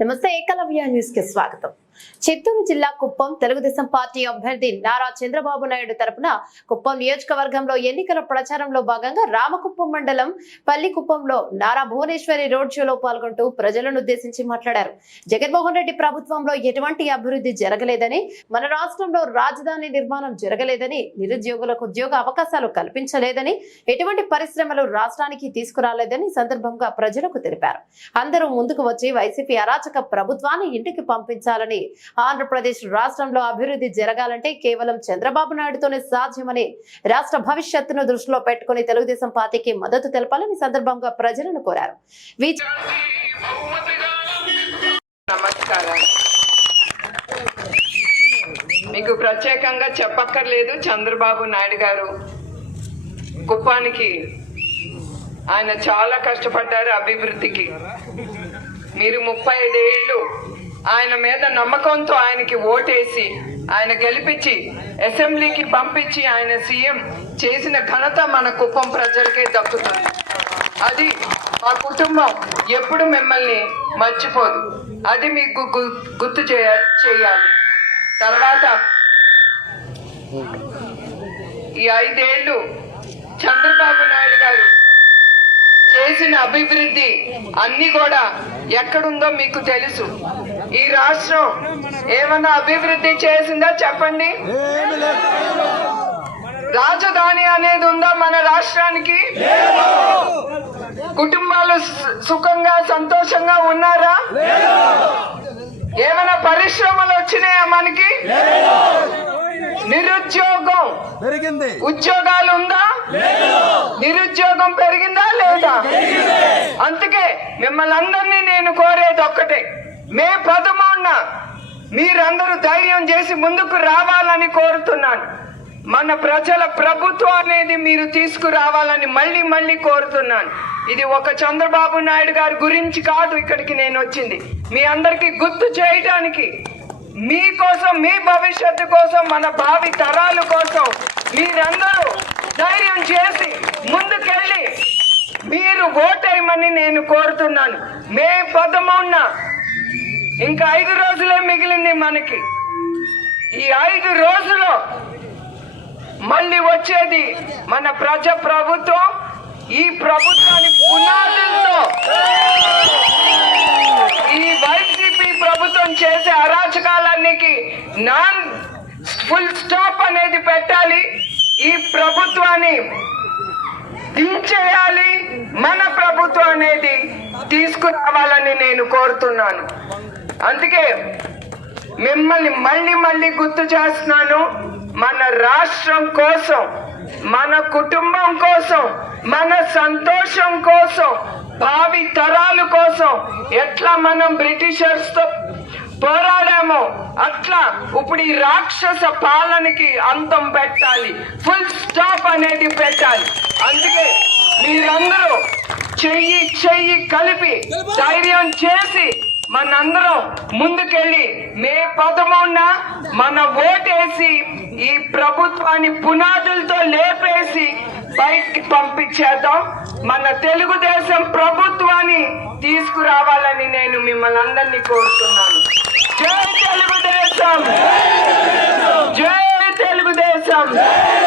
నమస్తే ఏకలవ్య న్యూస్కి స్వాగతం. చిత్తూరు జిల్లా కుప్పం తెలుగుదేశం పార్టీ అభ్యర్థి నారా చంద్రబాబు నాయుడు తరపున కుప్పం నియోజకవర్గంలో ఎన్నికల ప్రచారంలో భాగంగా రామకుప్పం మండలం పల్లికుప్పంలో నారా భువనేశ్వరి రోడ్ షోలో పాల్గొంటూ ప్రజలను ఉద్దేశించి మాట్లాడారు. జగన్మోహన్ రెడ్డి ప్రభుత్వంలో ఎటువంటి అభివృద్ధి జరగలేదని మన రాష్ట్రంలో రాజధాని నిర్మాణం జరగలేదని నిరుద్యోగులకు ఉద్యోగ అవకాశాలు కల్పించలేదని ఎటువంటి పరిశ్రమలు రాష్ట్రానికి తీసుకురాలేదని సందర్భంగా ప్రజలకు తెలిపారు. అందరూ ముందుకు వచ్చి వైసీపీ అరాచక ప్రభుత్వాన్ని ఇంటికి పంపించాలని ఆంధ్రప్రదేశ్ రాష్ట్రంలో అభివృద్ధి జరగాలంటే కేవలం చంద్రబాబు నాయుడుతోనే సాధ్యమని రాష్ట్ర భవిష్యత్తును దృష్టిలో పెట్టుకుని తెలుగుదేశం పార్టీకి మద్దతు తెలపాలని సందర్భంగా ప్రజలను కోరారు. మీకు ప్రత్యేకంగా చెప్పక్కర్లేదు చంద్రబాబు నాయుడు గారు. కుప్పానికి ఆయన చాలా కష్టపడ్డారు అభివృద్ధికి. మీరు ముప్పై ఐదేళ్ళు ఆయన మీద నమ్మకంతో ఆయనకి ఓటేసి ఆయన గెలిపించి అసెంబ్లీకి పంపించి ఆయన సీఎం చేసిన ఘనత మన కుప్పం ప్రజలకే దక్కుతుంది. అది మా కుటుంబం ఎప్పుడు మిమ్మల్ని మర్చిపోదు. అది మీకు గుర్తు చేయ చేయాలి. తర్వాత ఈ ఐదేళ్ళు చంద్రబాబు నాయుడు గారు చేసిన అభివృద్ధి అన్ని కూడా ఎక్కడుందో మీకు తెలుసు. ఈ రాష్ట్రం ఏమన్నా అభివృద్ధి చేసిందా చెప్పండి? రాజధాని అనేది ఉందా మన రాష్ట్రానికి? కుటుంబాలు సుఖంగా సంతోషంగా ఉన్నారా? ఏమైనా పరిశ్రమలు వచ్చినాయా మనకి? నిరుద్యోగం. పెరిగింది. ఉద్యోగాలు ఉందా నిరుద్యోగం పెరిగిందా లేదా? అందుకే మిమ్మల్ని అందరినీ నేను కోరేది ఒక్కటే. మే పదమూడున మీరందరూ ధైర్యం చేసి ముందుకు రావాలని కోరుతున్నాను. మన ప్రజల ప్రభుత్వం అనేది మీరు తీసుకురావాలని మళ్ళీ మళ్ళీ కోరుతున్నాను. ఇది ఒక చంద్రబాబు నాయుడు గారి గురించి కాదు ఇక్కడికి నేను వచ్చింది. మీ అందరికీ గుర్తు చేయటానికి మీకోసం మీ భవిష్యత్తు కోసం మన భావి తరాల కోసం మీరందరూ ధైర్యం చేసి ముందుకెళ్ళి మీరు ఓటేయమని నేను కోరుతున్నాను. మే పదమూడున ఇంకా ఐదు రోజులే మిగిలింది మనకి. ఈ ఐదు రోజులు మళ్ళీ వచ్చేది మన ప్రజ ప్రభుత్వం ఈ ప్రభుత్వాన్ని పునాదులతో ఈ వైసీపీ ప్రభుత్వం చేసే అరాచకాలన్నికి నాన్ ఫుల్ స్టాప్ అనేది పెట్టాలి. ఈ ప్రభుత్వాన్ని దించేయాలి. మన ప్రభుత్వం అనేది తీసుకురావాలని నేను కోరుతున్నాను. అందుకే మిమ్మల్ని మళ్ళీ మళ్ళీ గుర్తు చేస్తున్నాను. మన రాష్ట్రం కోసం మన కుటుంబం కోసం మన సంతోషం కోసం భావి తరాల కోసం ఎట్లా మనం బ్రిటిషర్స్తో పోరాడామో. అట్లా ఇప్పుడు ఈ రాక్షస పాలనకి అంతం పెట్టాలి. ఫుల్ స్టాప్ అనేది పెట్టాలి. అందుకే మీరందరూ చెయ్యి చెయ్యి కలిపి. ధైర్యం చేసి మనందరం ముందుకెళ్ళి మే పదమూడున మన ఓటేసి ఈ ప్రభుత్వాన్ని పునాదులతో లేపేసి బయటికి పంపించేద్దాం. మన తెలుగుదేశం ప్రభుత్వాన్ని తీసుకురావాలని నేను మిమ్మల్ని అందరినీ కోరుతున్నాను. Jai Telugu Desam! Jai Telugu Desam! Jai Telugu Desam! Jai!